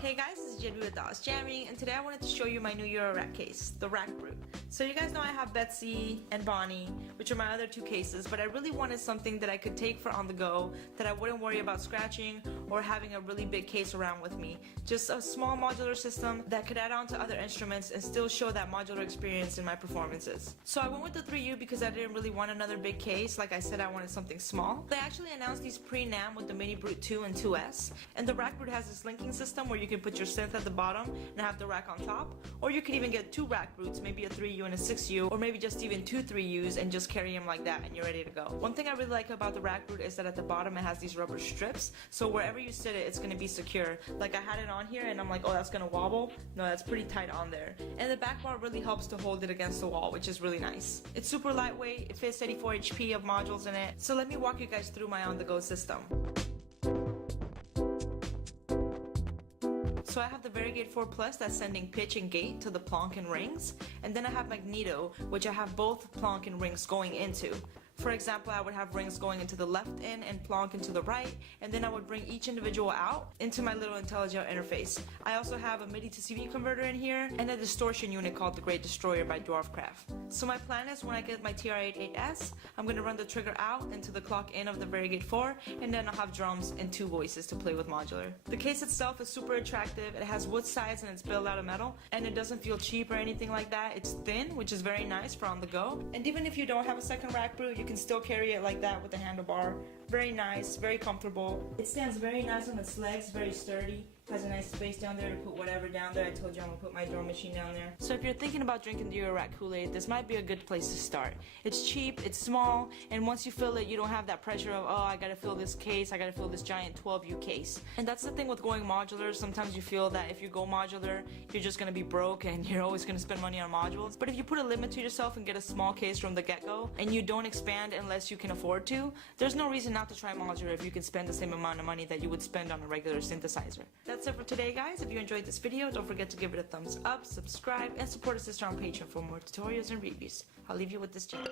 Hey guys, this is JB with Dawlessjammin, and today I wanted to show you my new Euro rack case, the Rackbrute. So you guys know I have Betsy and Bonnie, which are my other two cases, but I really wanted something that I could take for on the go, that I wouldn't worry about scratching or having a really big case around with me. Just a small modular system that could add on to other instruments and still show that modular experience in my performances. So I went with the 3U because I didn't really want another big case. Like I said, I wanted something small. They actually announced these pre-NAMM with the Mini Brute 2 and 2S, and the Rackbrute has this linking system where you can put your synth at the bottom and have the rack on top, or you can even get two Rackbrutes, maybe a 3U and a 6U, or maybe just even two 3Us and just carry them like that and you're ready to go. One thing I really like about the Rackbrute is that at the bottom it has these rubber strips, so wherever you sit it's going to be secure. Like I had it on here and I'm like, oh, that's going to wobble. No, that's pretty tight on there. And the back bar really helps to hold it against the wall, which is really nice. It's super lightweight, it fits 84 HP of modules in it. So let me walk you guys through my on-the-go system. So I have the Variegate 4 Plus that's sending pitch and gate to the plonk and rings, and then I have Magneto, which I have both plonk and rings going into. For example, I would have rings going into the left end and plonk into the right, and then I would bring each individual out into my little IntelliGel interface. I also have a MIDI to CV converter in here and a distortion unit called the Great Destroyer by Dwarfcraft. So my plan is when I get my TR-88S, I'm going to run the trigger out into the clock in of the Variegate 4, and then I'll have drums and two voices to play with modular. The case itself is super attractive. It has wood sides and it's built out of metal, and it doesn't feel cheap or anything like that. It's thin, which is very nice for on the go. And even if you don't have a second Rackbrute, you can still carry it like that with the handlebar. Very nice, very comfortable. It stands very nice on its legs, very sturdy. Has a nice space down there to put whatever down there. I told you I'm gonna put my drum machine down there. So if you're thinking about drinking the Euro Rack Kool-Aid, this might be a good place to start. It's cheap, it's small, and once you fill it, you don't have that pressure of, oh, I gotta fill this case, I gotta fill this giant 12U case. And that's the thing with going modular. Sometimes you feel that if you go modular, you're just gonna be broke and you're always gonna spend money on modules. But if you put a limit to yourself and get a small case from the get-go, and you don't expand unless you can afford to, there's no reason not to try modular if you can spend the same amount of money that you would spend on a regular synthesizer. That's it for today, guys. If you enjoyed this video, don't forget to give it a thumbs up, subscribe, and support a sister on Patreon for more tutorials and reviews. I'll leave you with this jam.